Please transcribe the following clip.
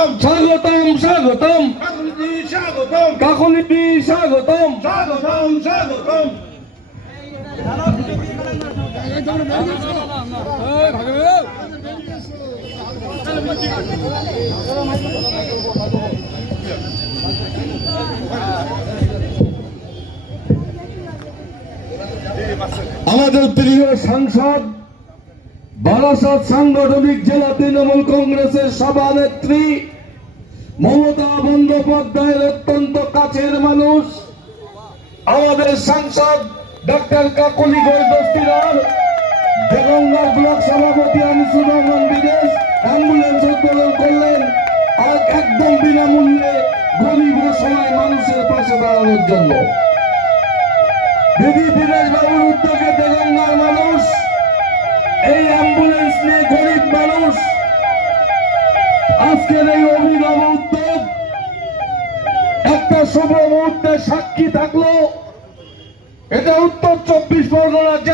স্বাগতম স্বাগতম কাকলিপি স্বাগতম স্বাগতম স্বাগতম। আমাদের প্রিয় সাংসদ বারাসাত সাংগঠনিক জেলা তৃণমূল কংগ্রেসের সভানেত্রী মমতা বন্দ্যোপাধ্যায়ের অত্যন্ত কাছের মানুষ আমাদের সাংসদ ডক্টর কাকলি ঘোষ দস্তিদার, দেগঙ্গা ব্লক সভাপতি আনিসুর রহমান বিদেশ অ্যাম্বুলেন্স উদ্বোধন করলেন আর একদম বিনামূল্যে গরিব অসহায় মানুষের পাশে দাঁড়ানোর জন্য। দিদি বিদেশ বাবুর উদ্যোগে দেগঙ্গার মানুষ এই অ্যাম্বুলেন্স নিয়ে গরিব মানুষ আজকের এই অভিনব উদ্যোগ একটা শুভ মুহূর্তের সাক্ষী থাকলো। এটা উত্তর 24 পরগনা জেলা।